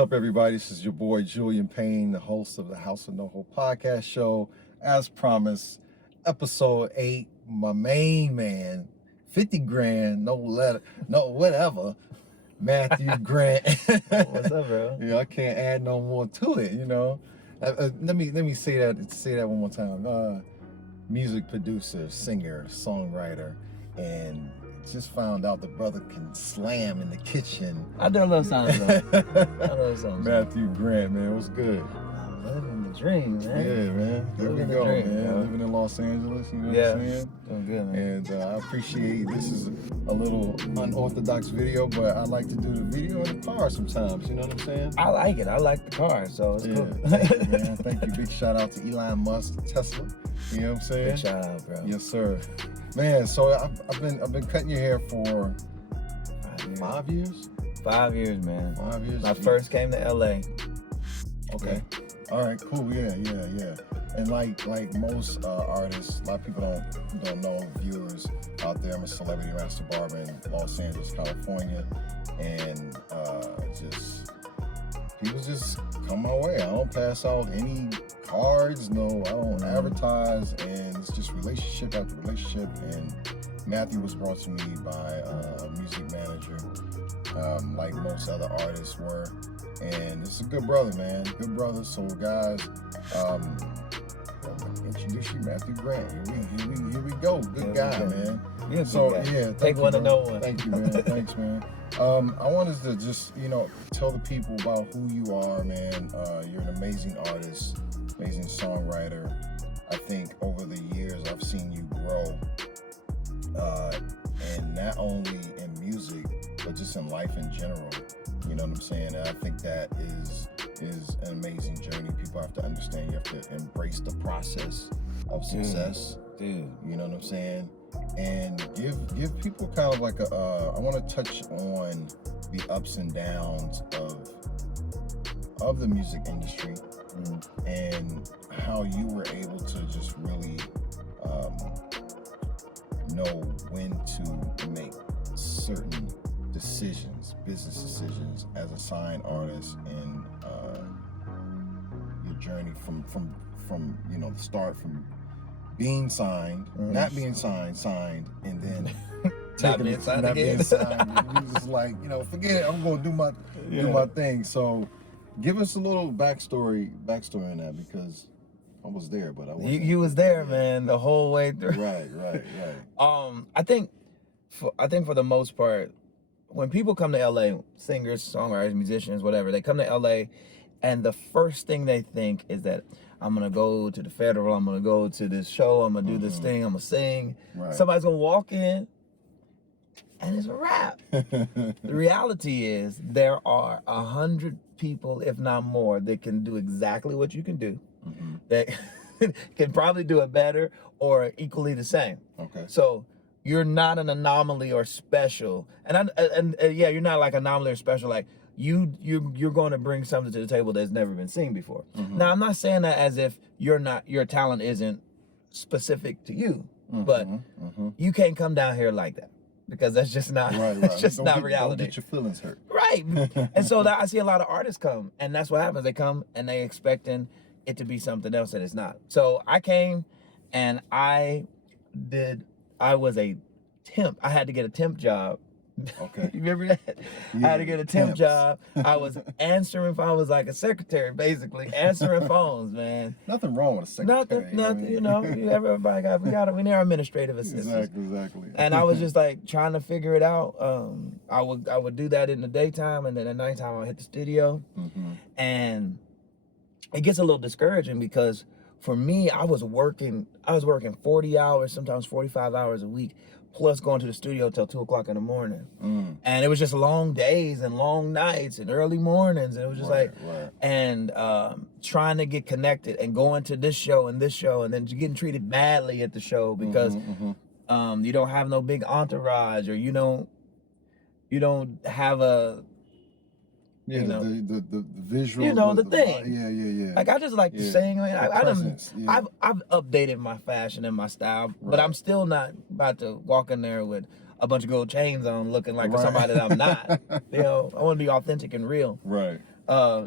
up, everybody? This is your boy Julian Payne, the host of the House of No Hope podcast show. As promised, episode 8, my main man, 50 grand, no whatever, Matthew Grant. What's up, bro? Yeah, I can't add no more to it, you know. Let me say that one more time. Music producer, singer, songwriter, and just found out the brother can slam in the kitchen. I do a little something, though. Matthew Grant, man, what's good? I'm living the dream, man. Yeah, man. There we Living the go, dream, man. bro. Living in Los Angeles, you know what Yeah, I'm saying? doing good, man. And I appreciate this is a little unorthodox video, but I like to do the video in the car sometimes, you know what I'm saying? I like it. I like the car, so it's cool. Thank you, man. Thank you. Big shout out to Elon Musk, Tesla. You know what I'm saying? Big shout out, bro. Yes, sir. Man, so I've been cutting your hair for 5 years. 5 years, man. 5 years. I first came to LA. Okay. All right. Cool. Yeah. And like most artists, a lot of people don't know, viewers out there. I'm a celebrity master barber in Los Angeles, California, and people just come my way. I don't pass out any cards. No, I don't advertise, and it's just relationship after relationship. And Matthew was brought to me by a music manager, like most other artists were. And it's a good brother, man. Good brother. So, guys, introduce you, Matthew Grant. Here we go. Good guy, man. Yeah, So, guy. yeah. Take one to know one. Thank you, man. Thanks, man. I wanted to just, tell the people about who you are, man. You're an amazing artist, amazing songwriter. I think over the years, I've seen you grow. And not only in music, but just in life in general. You know what I'm saying? And I think that is an amazing journey. People have to understand you have to embrace the process of success. Dude. You know what I'm saying? And give people kind of like I want to touch on the ups and downs of the music industry and how you were able to just really know when to make certain decisions, business decisions as a signed artist, and your journey from the start from being signed, not being signed, and then Not being signed again. You just like, forget it. I'm gonna do my thing. So, give us a little backstory on that, because I was there, but I wasn't. You was there, man, the whole way through. Right. I think for the most part, when people come to LA, singers, songwriters, musicians, whatever, they come to LA, and the first thing they think is that I'm gonna go to the Federal, I'm gonna go to this show, I'm gonna do this thing, I'm gonna sing. Right. Somebody's gonna walk in, and it's a wrap. The reality is there are 100 people, if not more, that can do exactly what you can do. That can probably do it better or equally the same. Okay. So you're not an anomaly or special, and yeah, you're not like anomaly or special. Like you're going to bring something to the table that's never been seen before. Now, I'm not saying that as if your talent isn't specific to you, but you can't come down here like that, because that's just not it's just not reality. Don't get your feelings hurt. Right. And so I see a lot of artists come, and that's what happens. They come and they expecting it to be something else that it's not. So I came and I was a temp. I had to get a temp job. Okay. You remember that? Yeah, I had to get a temp temps. job. I was answering phones. I was like a secretary, basically, answering phones, man. Nothing wrong with a secretary. Nothing, everybody we need our administrative assistants. Exactly. And I was just like trying to figure it out. I would do that in the daytime, and then at nighttime I would hit the studio. And it gets a little discouraging, because for me, I was working 40 hours, sometimes 45 hours a week, plus going to the studio till 2 o'clock in the morning. And it was just long days and long nights and early mornings. And it was just and trying to get connected and going to this show and then getting treated badly at the show because you don't have no big entourage, or you don't have a the visual. The thing. Yeah. Like, I just like to sing. Man. I've updated my fashion and my style, but I'm still not about to walk in there with a bunch of gold chains on, looking like somebody that I'm not. I want to be authentic and real. Right.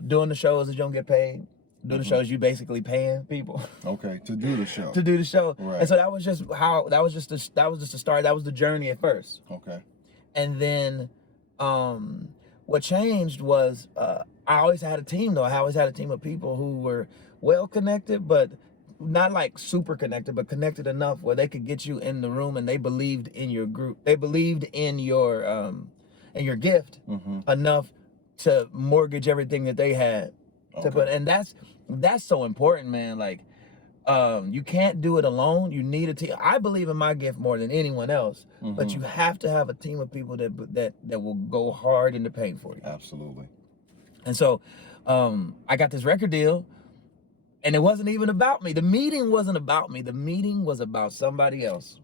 Doing the shows that you don't get paid. Doing the shows, you basically paying people. Okay, to do the show. To do the show. Right. And so that was just the start. That was the journey at first. Okay. And then what changed was I always had a team though. I always had a team of people who were well connected, but not like super connected, but connected enough where they could get you in the room and they believed in your group. They believed in your gift enough to mortgage everything that they had to put. And that's so important, man. Like you can't do it alone. You need a team. I believe in my gift more than anyone else, but you have to have a team of people that will go hard in the paint for you. Absolutely. And so I got this record deal, and it wasn't even about me. The meeting wasn't about me. The meeting was about somebody else.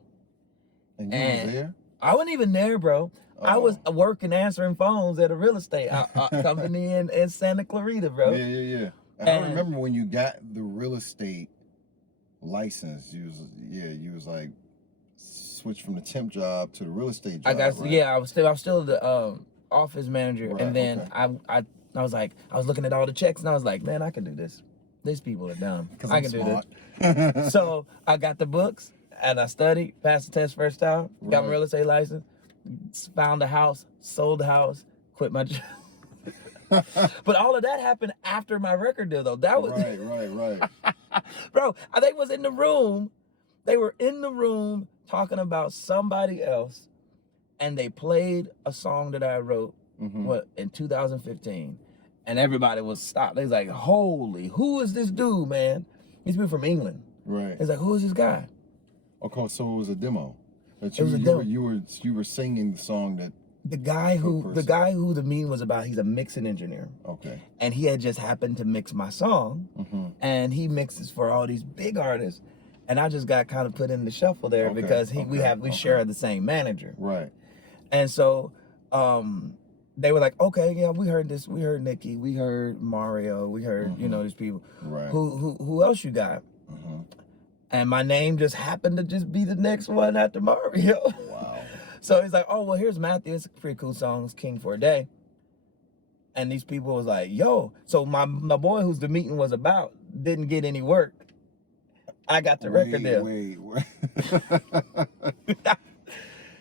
And you was there? I wasn't even there, bro. Oh. I was working answering phones at a real estate company in Santa Clarita, bro. Yeah. I remember when you got the real estate license, you was like switched from the temp job to the real estate job. I was still the office manager, right, and then I was like, I was looking at all the checks and I was like, man, I can do this. These people are dumb. I can do this. So I got the books and I studied, passed the test first time, got my real estate license, found a house, sold the house, quit my job. But all of that happened after my record deal, though. That was right. Bro, they was in the room. They were in the room talking about somebody else, and they played a song that I wrote in 2015, and everybody was stopped. They was like, "Holy, who is this dude, man? He's been from England." Right. It's like, who is this guy? Okay, so it was a demo. It was a demo. You were singing the song that. The guy who the meeting was about, he's a mixing engineer. Okay. And he had just happened to mix my song, and he mixes for all these big artists, and I just got kind of put in the shuffle there because we share the same manager. Right. And so they were like, okay, yeah, we heard this, we heard Nicki, we heard Mario, we heard these people. Right. Who else you got? And my name just happened to just be the next one after Mario. Wow. So he's like, oh, well, here's Matthew. It's a pretty cool song. It's King for a Day. And these people was like, yo. So my boy who's the meeting was about didn't get any work. I got the record deal. Wait.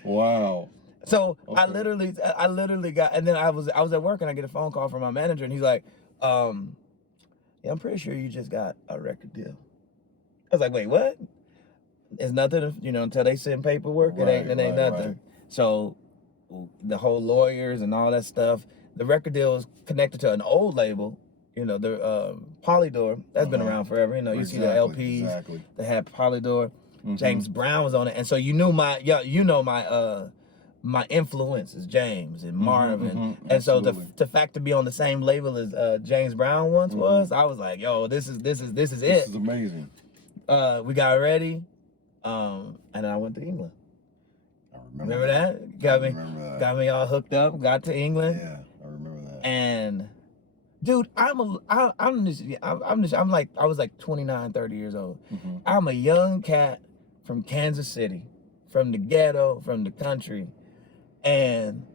Wow. So I literally got, and then I was at work and I get a phone call from my manager and he's like, yeah, I'm pretty sure you just got a record deal. I was like, wait, what? It's nothing, until they send paperwork, it ain't nothing. Right. So the whole lawyers and all that stuff, the record deal is connected to an old label, the Polydor. That's been around forever. You see the LPs, they had Polydor. James Brown was on it. And so my influence is James and Marvin. And so the fact to be on the same label as James Brown once was, I was like, yo, this is it. This is amazing. We got ready, and then I went to England. I remember that. Got me all hooked up. Got to England. Yeah, I remember that. And dude, I was like 29, 30 years old. I'm a young cat from Kansas City, from the ghetto, from the country, and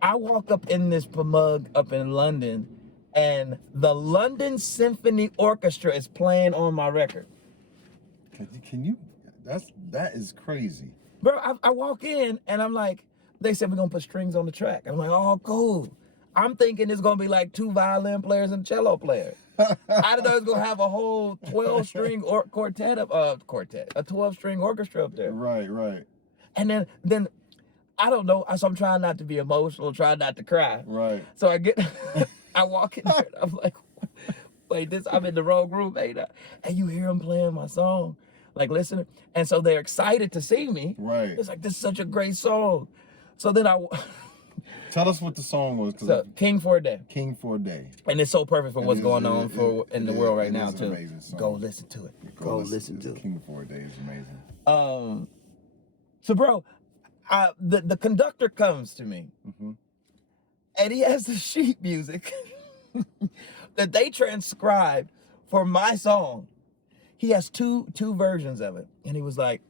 I walk up in this mug up in London, and the London Symphony Orchestra is playing on my record. Can you? That is crazy, bro. I walk in and I'm like, they said we're gonna put strings on the track. I'm like, oh, cool. I'm thinking it's gonna be like 2 violin players and a cello player. I didn't know it's gonna have a whole 12-string a 12-string orchestra up there. Right. And then I don't know. So I'm trying not to be emotional, trying not to cry. Right. So I walk in there and I'm like, wait, I'm in the wrong room, ain't I? And you hear them playing my song, like listening. And so they're excited to see me. Right. It's like, this is such a great song. So then tell us what the song was. So, King for a Day. King for a Day. And it's so perfect for what's going on in the world right now, too. Amazing song. Go listen to it. Go listen to it. King for a Day is amazing. So, bro, the conductor comes to me, and he has the sheet music that they transcribed for my song. He has two versions of it, and he was like,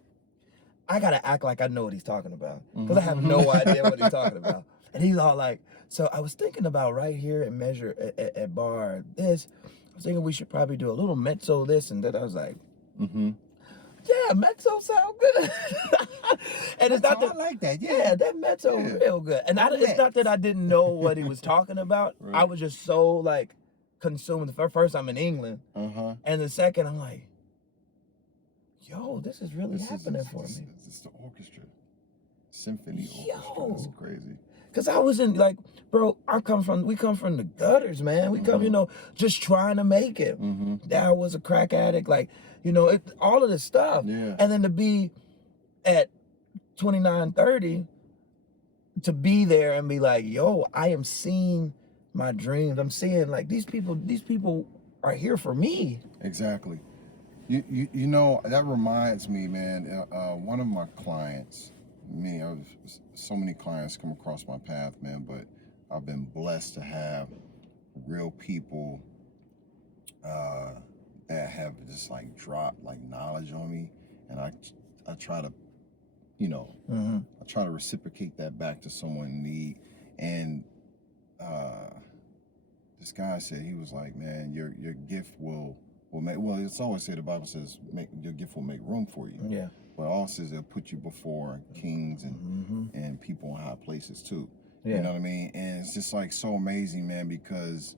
I gotta act like I know what he's talking about, because I have no idea what he's talking about. And he's all like, so I was thinking about right here and measure at bar this. I was thinking we should probably do a little mezzo this and that. I was like, yeah, mezzo sound good. And it's not that I like that. yeah, that mezzo Yeah. real good. And it's not that I didn't know what he was talking about. Right. I was just so like consumed. The first I'm in England, and the second I'm like, yo, this is really happening for me. It's the orchestra, symphony Yo. orchestra. That's crazy. Cause I was in like, bro, we come from the gutters, man. We come, you know, just trying to make it. Dad was a crack addict, like, you know, all of this stuff. Yeah. And then to be at 29, 30, to be there and be like, yo, I am seeing my dreams. I'm seeing like these people are here for me. Exactly. You know, that reminds me, man, one of my clients, so many clients come across my path, man, but I've been blessed to have real people that have just like dropped like knowledge on me, and I try to, you know, I try to reciprocate that back to someone in need. And this guy said, he was like, man, your gift will make, well, it's always said, the Bible says, your gift will make room for you. Yeah. But it also says it'll put you before kings and people in high places too. Yeah. You know what I mean? And it's just like so amazing, man, because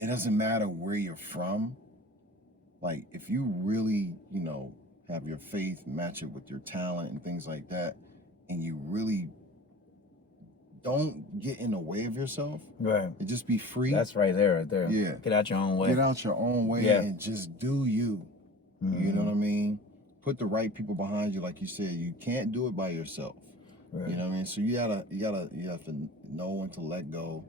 it doesn't matter where you're from. Like, if you really, you know, have your faith, match it with your talent and things like that, and you really don't get in the way of yourself, Right. and just be free. That's right there. Yeah. Get out your own way. Get out your own way and just do you. You know what I mean? Put the right people behind you, like you said. You can't do it by yourself. Right. You know what I mean? So you have to know when to let go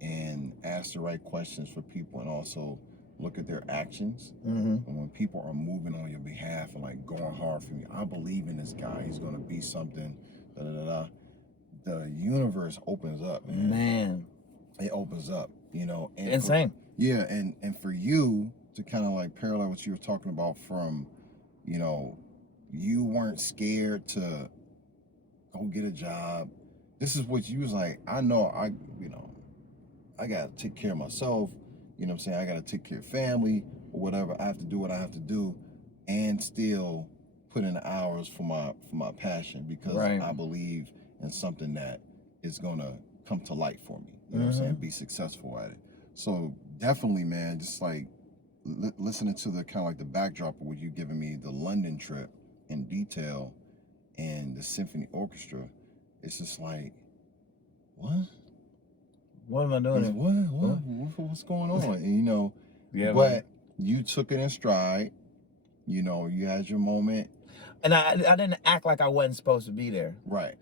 and ask the right questions for people, and also look at their actions. And when people are moving on your behalf and like going hard for you, I believe in this guy. He's gonna be something. The universe opens up, man. Man, it opens up. You know, and insane. And for you to kind of like parallel what you were talking about, from, you know, you weren't scared to go get a job. This is what you was like, I know I gotta take care of myself, you know what I'm saying? I gotta take care of family or whatever. I have to do what I have to do and still put in the hours for my passion, because I believe in something that is gonna come to light for me. You know what I'm saying? Be successful at it. So definitely, man, just like listening to the kind of like the backdrop of what you giving me, the London trip in detail and the symphony orchestra, it's just like, what am I doing? What's going on? And, you know, but man, you took it in stride. You know, you had your moment, and I didn't act like I wasn't supposed to be there. Right.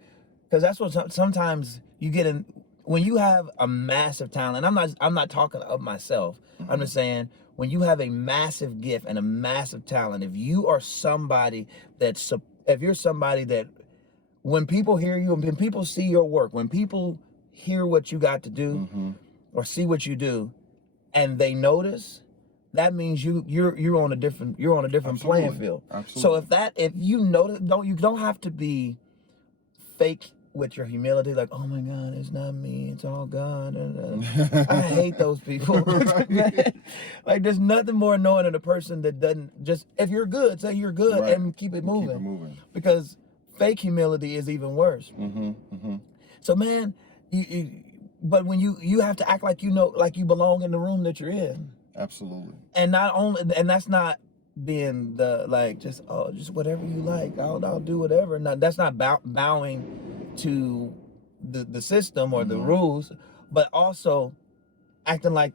Because that's what sometimes you get in when you have a massive talent. I'm not talking of myself. I'm just saying, when you have a massive gift and a massive talent, if you're somebody that when people hear you and when people see your work, when people hear what you got to do or see what you do, and they notice, that means you're on a different playing field. Absolutely. So if you notice, you don't have to be fake with your humility, like, oh my God, it's not me, it's all God. I hate those people. Like, there's nothing more annoying than a person that doesn't just, if you're good, say you're good and keep it moving. Keep it moving. Because fake humility is even worse. So man, but when you have to act like you know, like you belong in the room that you're in. Absolutely. And that's not being the like just whatever you like, I'll do whatever. That's not bowing to the system or the rules, but also acting like,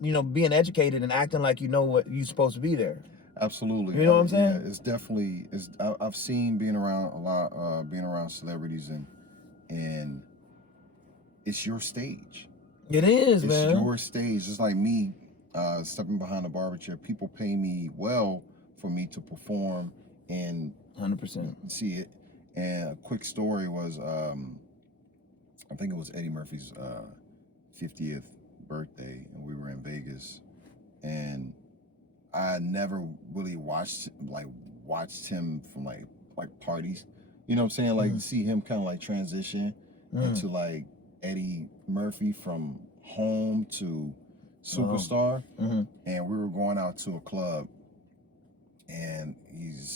you know, being educated and acting like you know what you're supposed to be there. Absolutely. You know what I'm saying? Yeah, it's definitely, I've seen, being around a lot, being around celebrities, and it's your stage. It is, man. It's your stage. It's like me stepping behind the barber chair. People pay me well for me to perform and 100% see it. And a quick story was, I think it was Eddie Murphy's 50th birthday, and we were in Vegas, and I never really watched him from like parties. You know what I'm saying? Like, see him kind of like transition into like Eddie Murphy from Home to Superstar. And we were going out to a club, and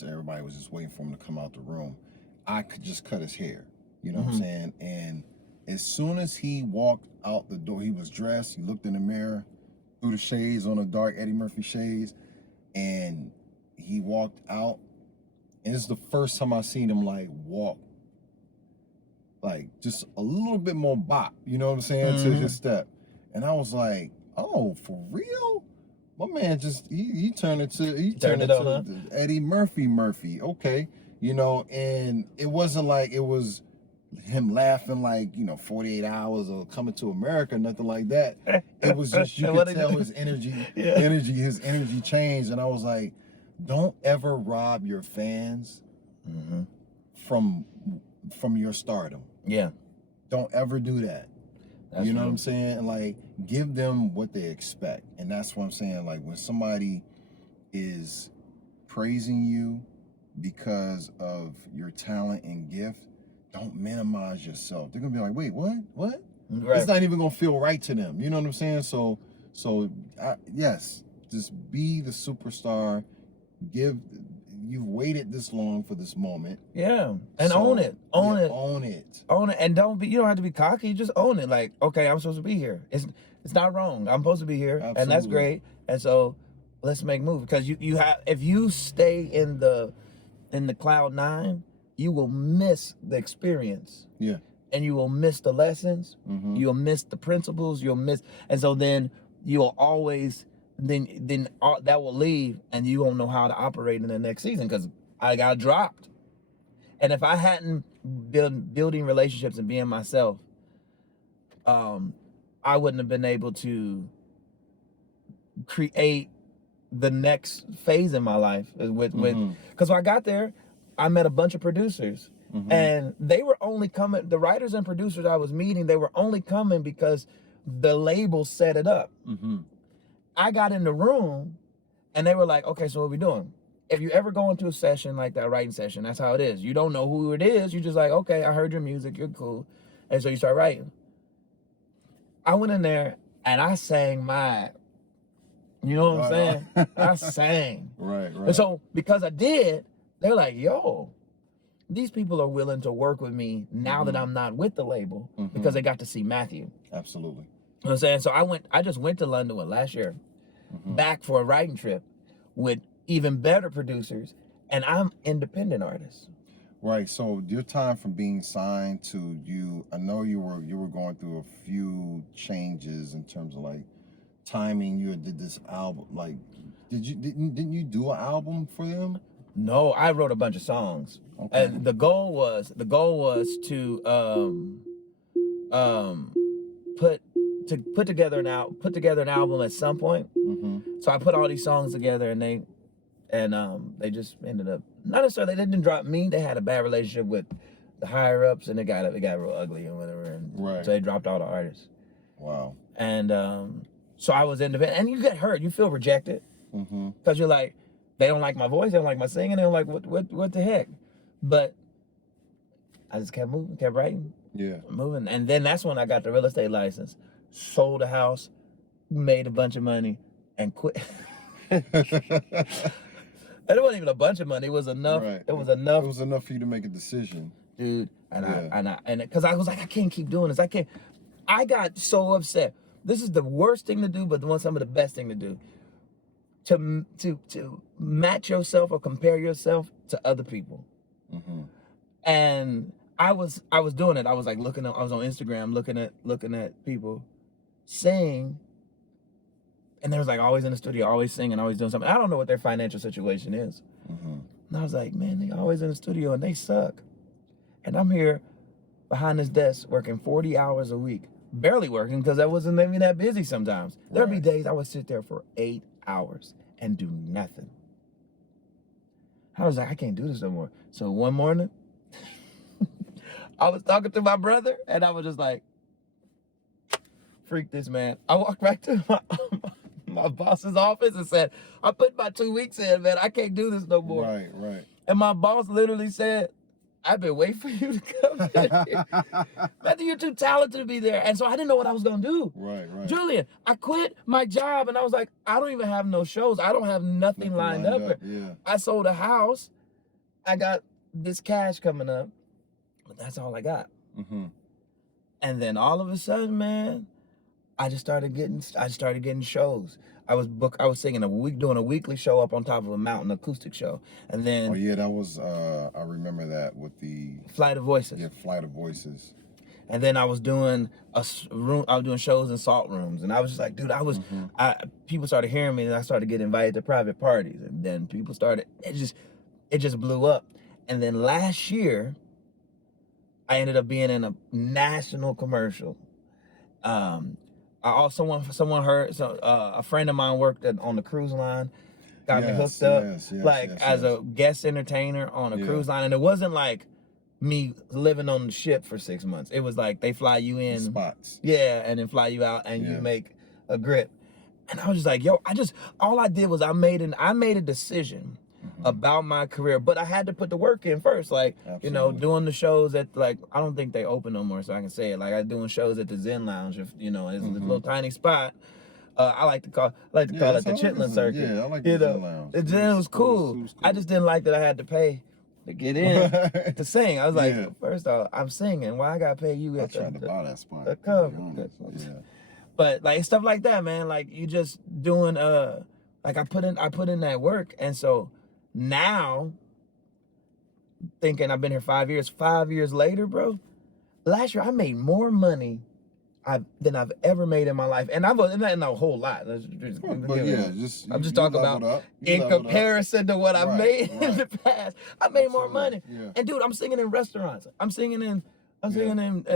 everybody was just waiting for him to come out the room. I could just cut his hair. You know what I'm saying? And as soon as he walked out the door, he was dressed, he looked in the mirror, threw the shades on, the dark Eddie Murphy shades, and he walked out. And this is the first time I seen him like walk, like just a little bit more bop, you know what I'm saying, to his step. And I was like, oh, for real? My man just, he turned into Eddie Murphy, okay. You know, and it wasn't like it was him laughing like, 48 hours or Coming to America, nothing like that. It was just, you could tell his his energy changed. And I was like, don't ever rob your fans from your stardom. Yeah. Don't ever do that. That's what I'm saying? Like, give them what they expect. And that's what I'm saying. Like, when somebody is praising you because of your talent and gift, don't minimize yourself. They're gonna be like, wait, what? Right. It's not even gonna feel right to them. You know what I'm saying? So yes, just be the superstar. You've waited this long for this moment. Yeah, and own it. Own it, and you don't have to be cocky. Just own it. Like, okay, I'm supposed to be here. It's not wrong. I'm supposed to be here, and that's great. And so let's make moves, because you have, if you stay in the cloud nine, you will miss the experience. Yeah. And you will miss the lessons. You'll miss the principles. And so then you'll always, then that will leave, and you won't know how to operate in the next season, because I got dropped. And if I hadn't been building relationships and being myself, I wouldn't have been able to create the next phase in my life because when I got there, I met a bunch of producers, and they were only coming, the writers and producers I was meeting, they were only coming because the label set it up. I got in the room, and they were like, okay, so what are we doing? If you ever go into a session like that, writing session, that's how it is. You don't know who it is. You're just like, okay, I heard your music, you're cool. And so you start writing. I went in there, and I sang you know what I'm saying? I sang. Right. And so because I did, they're like, yo, these people are willing to work with me now that I'm not with the label, because they got to see Matthew. Absolutely. You know what I'm saying? So I just went to London last year, back for a writing trip with even better producers, and I'm independent artist. Right. So your time from being signed to you, I know you were going through a few changes in terms of like timing. You did this album, like didn't you do an album for them? No, I wrote a bunch of songs. Okay. And the goal was to put together an album at some point. So I put all these songs together, and they just ended up, not necessarily, they didn't drop me. They had a bad relationship with the higher ups, and it got real ugly and whatever. And so they dropped all the artists. Wow. And so I was independent, and you get hurt. You feel rejected because you're like, they don't like my voice, they don't like my singing, they don't like what the heck. But I just kept moving, kept writing. Yeah. Moving. And then that's when I got the real estate license, sold a house, made a bunch of money, and quit. And it wasn't even a bunch of money. It was enough. Right. It was enough. It was enough for you to make a decision, dude. And because I was like, I can't keep doing this. I got so upset. This is the worst thing to do, but some of the best thing to do. To match yourself or compare yourself to other people. And I was doing it. I was like I was on Instagram looking at people sing, and they was like always in the studio, always singing, always doing something. I don't know what their financial situation is. And I was like, man, they always in the studio and they suck. And I'm here behind this desk working 40 hours a week, barely working because I wasn't even that busy sometimes. There'd be days I would sit there for 8 hours and do nothing. I was like, I can't do this no more. So one morning, I was talking to my brother, and I was just like, freak this, man. I walked back to my boss's office and said, I put my 2 weeks in, man. I can't do this no more. Right. And my boss literally said, I've been waiting for you to come here. Matthew, you're too talented to be there. And so I didn't know what I was going to do. Right, right. Julian, I quit my job and I was like, I don't even have no shows. I don't have nothing lined up. Yeah. I sold a house. I got this cash coming up, but that's all I got. Mm-hmm. And then all of a sudden, man, I started getting shows. I was singing doing a weekly show up on top of a mountain, acoustic show. And then Oh yeah, that was I remember that with the Flight of Voices. Yeah, Flight of Voices. And then I was doing shows in salt rooms, and I was just like, dude, people started hearing me, and I started getting invited to private parties, and then people started, it just blew up. And then last year, I ended up being in a national commercial. Someone heard, a friend of mine worked on the cruise line, got me hooked up, as a guest entertainer on a cruise line, and it wasn't like me living on the ship for 6 months. It was like they fly you in spots, and then fly you out, and you make a grip. And I was just like, yo, all I did was I made a decision about my career, but I had to put the work in first. Like, Absolutely. you know, doing the shows at, like, I don't think they open no more, so I can say it. Like, I was doing shows at the Zen Lounge, you know, it's a little tiny spot. I like to call it the Chitlin Circuit. Yeah, I like the Zen Lounge. The Zen was cool. I just didn't like that I had to pay to get in to sing. I was like, first off, I'm singing. Why I gotta pay you? I tried to buy that spot. Yeah. But like stuff like that, man. Like you just doing like I put in that work, and so now thinking I've been here 5 years. 5 years later, bro. Last year I made more money than I've ever made in my life, and I've not a whole lot. I'm just talking about in comparison to what I've made in the past. I made more money, and dude, I'm singing in restaurants. I'm singing in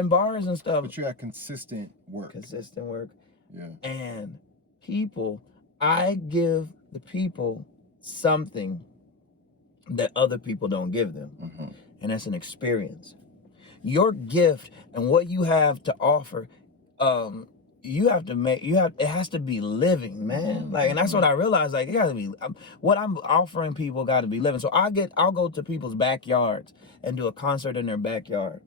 bars and stuff. But you had consistent work. Yeah. And I give the people something that other people don't give them, and that's an experience. Your gift and what you have to offer. It has to be living, man. Like, and that's what I realized. Like, it got to be what I'm offering people. Got to be living. So I'll go to people's backyards and do a concert in their backyard,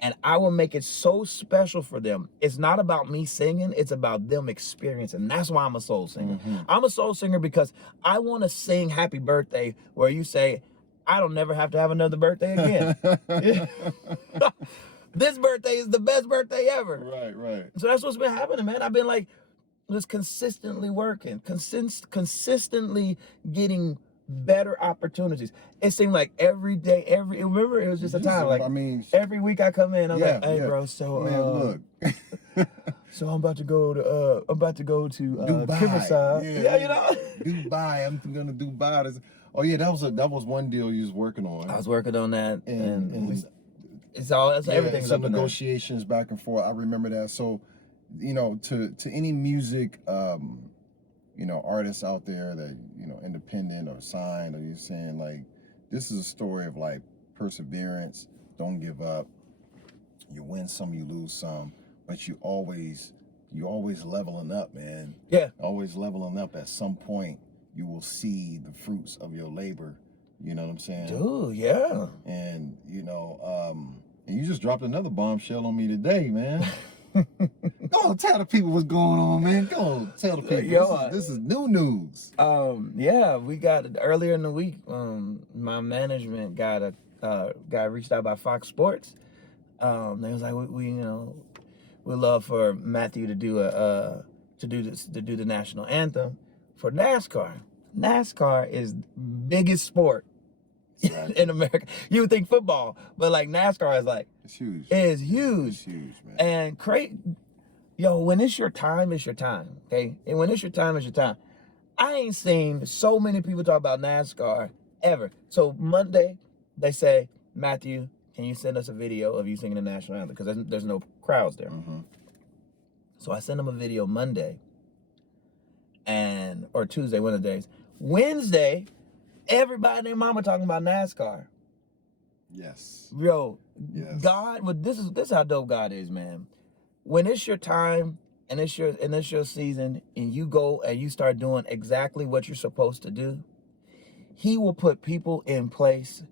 and I will make it so special for them. It's not about me singing; it's about them experiencing. That's why I'm a soul singer. I'm a soul singer because I want to sing "Happy Birthday" where you say, "I don't never have to have another birthday again." This birthday is the best birthday ever. Right. So that's what's been happening, man. I've been like just consistently working, consistently getting better opportunities. It seemed like every day, remember it was just a time. Like, I mean, every week I come in, I'm like, hey, bro, so look. So I'm about to go to Dubai. Riverside. Yeah, you know. Dubai. I'm gonna Dubai. Oh yeah, that was one deal you was working on. I was working on that, and it's everything's some up in there. negotiations back and forth. I remember that. So, you know, to any music, you know, artists out there that, you know, independent or signed, or you're saying like, this is a story of like perseverance. Don't give up. You win some, you lose some, but you always leveling up, man. Yeah. Always leveling up. At some point, you will see the fruits of your labor. You know what I'm saying? Dude, yeah. And, you know, and you just dropped another bombshell on me today, man. Go tell the people what's going on, man. Go tell the people. Yo, this is new news. Yeah, we got earlier in the week. My management got reached out by Fox Sports. They was like, we we'd love for Matthew to do to do the national anthem for NASCAR. NASCAR is biggest sport in America. You would think football, but like NASCAR is like, it's huge. It is huge. It's huge, man. And when it's your time, it's your time. Okay? And when it's your time, it's your time. I ain't seen so many people talk about NASCAR ever. So Monday, they say, Matthew, can you send us a video of you singing the national anthem? Because there's no crowds there. So I sent them a video Monday or Tuesday, one of the days. Wednesday, everybody and their mama talking about NASCAR. Yes. Yo, yes. God, this is how dope God is, man. When it's your time and it's your season, and you go and you start doing exactly what you're supposed to do, He will put people in place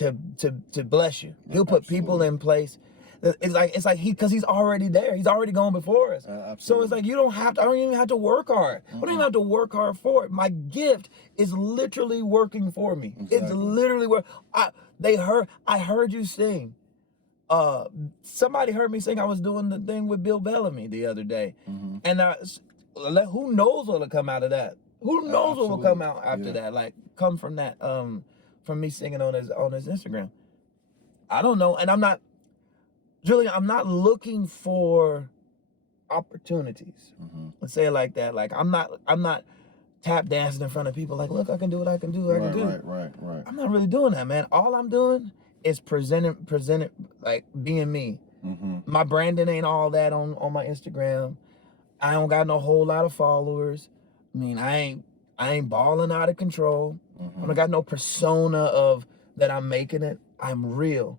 to bless you. He'll put people in place. It's like he's already there. He's already gone before us. So it's like you don't have to. I don't even have to work hard. I don't even have to work hard for it. My gift is literally working for me. Exactly. It's literally where I heard you sing. Somebody heard me sing. I was doing the thing with Bill Bellamy the other day, and who knows what'll come out of that? Who knows what will come out after that? Like come from that, from me singing on his Instagram. I don't know, and I'm not. Julian, I'm not looking for opportunities. Let's say it like that. Like I'm not tap dancing in front of people like, look, I can do what I can do. Right. I'm not really doing that, man. All I'm doing is presenting like being me. My branding ain't all that on my Instagram. I don't got no whole lot of followers. I mean, I ain't balling out of control. I don't got no persona of that I'm making it. I'm real.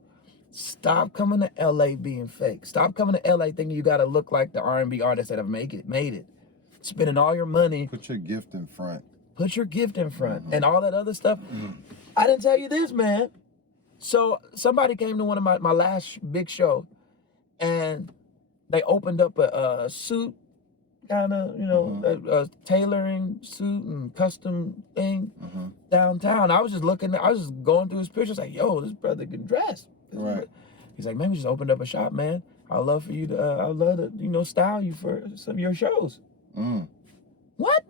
Stop coming to LA being fake. Stop coming to LA thinking you gotta look like the R&B artists that have made it. Spending all your money. Put your gift in front. Put your gift in front and all that other stuff. I didn't tell you this, man. So somebody came to one of my last big show, and they opened up a suit, kind of, a tailoring suit and custom thing downtown. I was just going through his pictures, like, yo, this brother can dress. Right. He's like, man, we just opened up a shop, man. I'd love to, style you for some of your shows. What?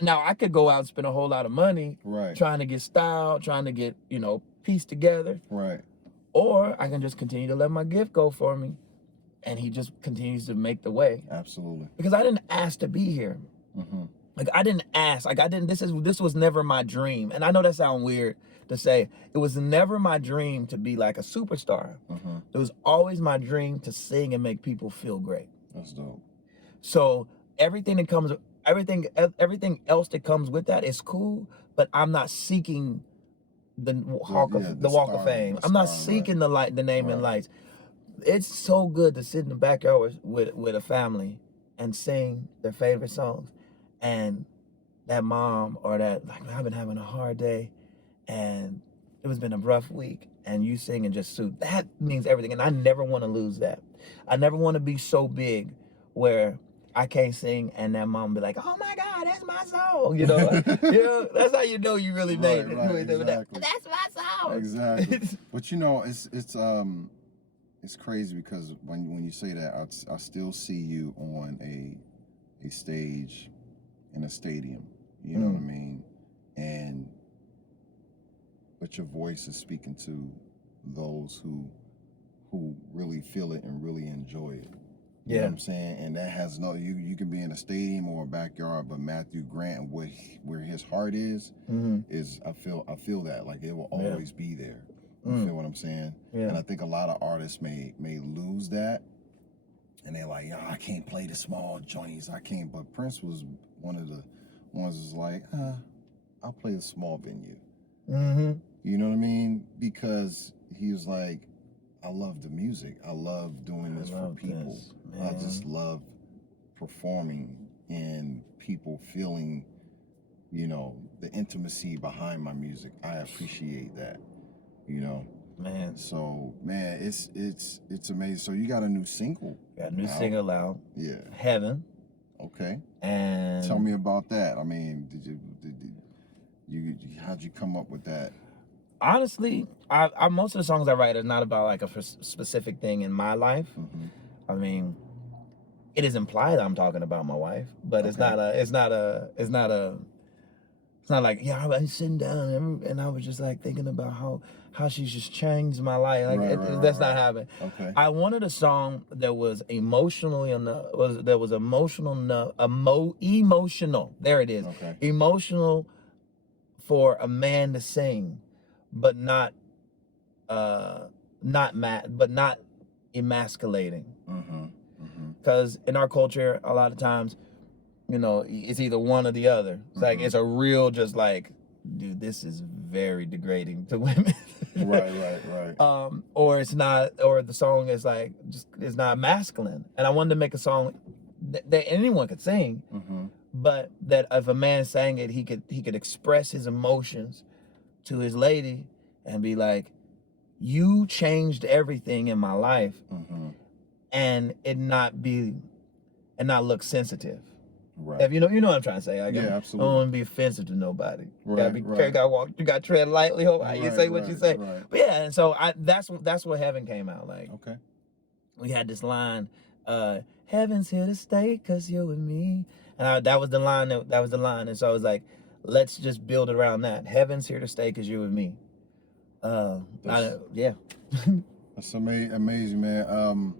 Now I could go out and spend a whole lot of money trying to get styled, trying to get, pieced together. Right. Or I can just continue to let my gift go for me. And he just continues to make the way. Absolutely. Because I didn't ask to be here. Like I didn't ask. Like this was never my dream. And I know that sounds weird to say. It was never my dream to be like a superstar. It was always my dream to sing and make people feel great. That's dope. So everything else that comes with that is cool, but I'm not seeking the Walk of Fame. I'm not seeking the name and lights. It's so good to sit in the backyard with a family and sing their favorite songs, and that mom or that, like, I've been having a hard day and it has been a rough week, and you sing and just soothe. That means everything, and I never want to lose that. I never want to be so big where I can't sing and that mom be like, oh my God, that's my song. That's how you know you really made it. Right, exactly. That's my song. Exactly. But it's crazy because when you say that, I still see you on a stage in a stadium. You know what I mean? But your voice is speaking to those who really feel it and really enjoy it. You know what I'm saying? And that has you can be in a stadium or a backyard, but Matthew Grant, where his heart is I feel that, like, it will always be there. You feel what I'm saying? Yeah. And I think a lot of artists may lose that, and they're like, I can't play the small joints. I can't. But Prince was one of the ones who's like, I'll play the small venue. You know what I mean? Because he was like, I love the music. I love doing this for people. I just love performing and people feeling, the intimacy behind my music. I appreciate that, Man. So, man, it's amazing. So you got a new single. Got a new single out. Yeah. Heaven. Okay. And tell me about that. I mean, how'd you come up with that? Honestly, I most of the songs I write are not about like a specific thing in my life. I mean, it is implied I'm talking about my wife, but it's not like, I was sitting down and I was just like thinking about how she's just changed my life. Like that's not happening. Okay. I wanted a song that was emotional enough. There it is. Okay. Emotional for a man to sing, but not emasculating. Because in our culture, a lot of times, it's either one or the other. It's like, it's a real, just like, dude, this is very degrading to women. Right. Or it's not, or the song is like, just, it's not masculine. And I wanted to make a song that anyone could sing, but that if a man sang it, he could express his emotions to his lady and be like, you changed everything in my life, and it not look sensitive. Right. If you know what I'm trying to say. Like, Yeah, I absolutely. don't want to be offensive to nobody. Right, Gotta be right. careful. Gotta walk. You gotta tread lightly. Hope you say what you say. Right. But yeah, and so that's what Heaven came out like. Okay. We had this line, "Heaven's here to stay 'cause you're with me," and that was the line. That was the line. And so I was like, let's just build it around that. Heaven's here to stay 'cause you're with me. Yeah. That's amazing, man.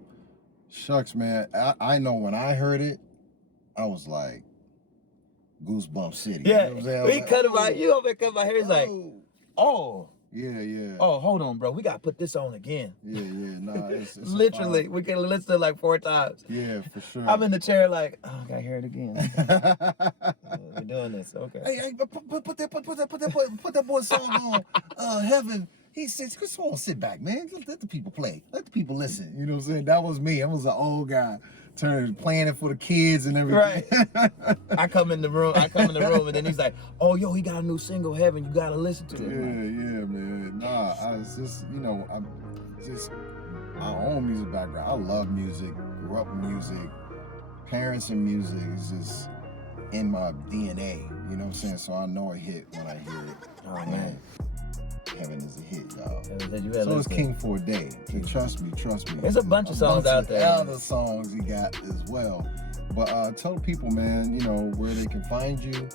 Shucks, man. I know when I heard it, I was like, Goosebump City. Yeah, You know what I'm saying? we cut my, you over there cut my hair. It's like, oh. Yeah. Oh, hold on, bro. We gotta put this on again. Yeah. Nah, it's literally, we can listen to it like 4 times. Yeah, for sure. I'm in the chair like, oh, I gotta hear it again. We're doing this, okay. Hey, put that boy song on. Heaven. He says, "Chris, sit back, man. Let the people play. Let the people listen." You know what I'm saying? That was me. I was an old guy, playing it for the kids and everything. Right. I come in the room, and then he's like, "Oh, yo, he got a new single, Heaven. You gotta listen to it." Yeah, man. Nah, I was just, I'm just my own music background. I love music. Grew up with music. Parents and music is just in my DNA. You know what I'm saying? So I know a hit when I hear it. Oh man. Heaven is a hit, y'all. So is King for a Day. Trust me. There's a bunch of songs out there. Other songs he got as well. But tell people, man, where they can find you.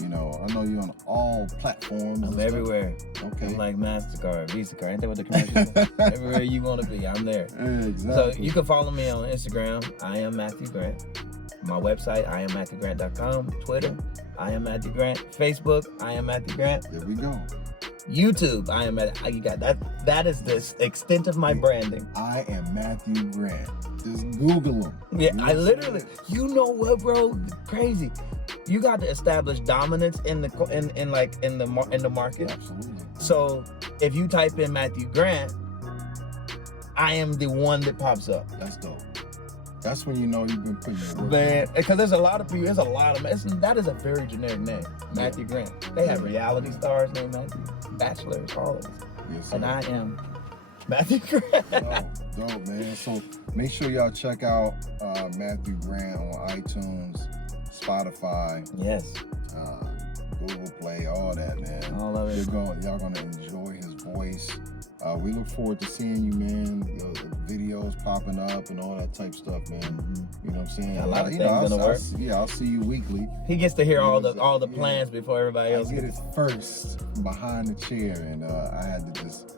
I know you're on all platforms. I'm everywhere. Okay. I'm like MasterCard, Visa card. Ain't that what the commercial says? Everywhere you want to be, I'm there. Yeah, exactly. So you can follow me on Instagram. I am Matthew Grant. My website, IamMatthewGrant.com. Twitter, I am Matthew Grant. Facebook, I am Matthew Grant. There we go. YouTube, I am Matthew. You got that. That is the extent of my branding. I am Matthew Grant. Just Google him. Yeah, I literally. You know what, bro? Crazy. You got to establish dominance in the market. Absolutely. So if you type in Matthew Grant, I am the one that pops up. That's dope. That's when you know you've been putting your work. Man, because there's a lot of people. That is a very generic name, Matthew Grant. They have reality stars named Matthew, bachelors, all of this. Yes, and I am Matthew Grant. Dope, man. So make sure y'all check out Matthew Grant on iTunes, Spotify. Yes. Google Play, all that, man. All of it. Y'all gonna enjoy his voice. We look forward to seeing you, man. The videos popping up and all that type stuff, man. You know what I'm saying? Yeah, a lot of things gonna work. I'll see you weekly. He gets to hear all the plans before everybody else. I get it first behind the chair, and I had to just,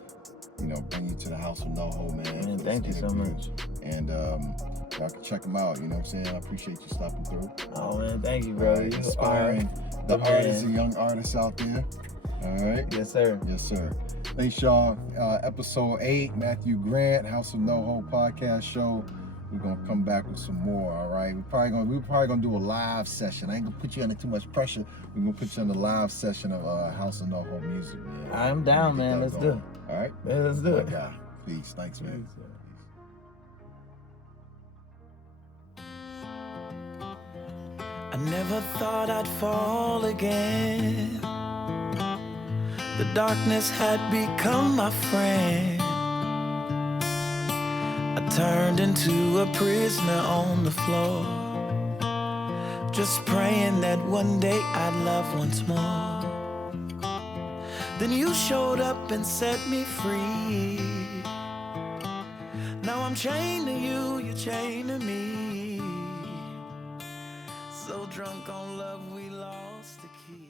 bring you to the House of NoHo, man. Man, thank you so much. And y'all can check him out. You know what I'm saying? I appreciate you stopping through. Oh man, thank you, bro. You inspiring the artists and young artists out there. All right. Yes, sir. Yes, sir. Thanks, y'all. Episode 8, Matthew Grant, House of NoHo podcast show. We're gonna come back with some more. All right. We're probably gonna do a live session. I ain't gonna put you under too much pressure. We're gonna put you on the live session of House of NoHo music, man. I'm down, man. Let's do it. All right. Yeah, let's do it. Yeah. Peace. Thanks, man. I never thought I'd fall again. The darkness had become my friend. I turned into a prisoner on the floor, just praying that one day I'd love once more. Then you showed up and set me free. Now I'm chained to you, you're chained to me. So drunk on love we lost the key.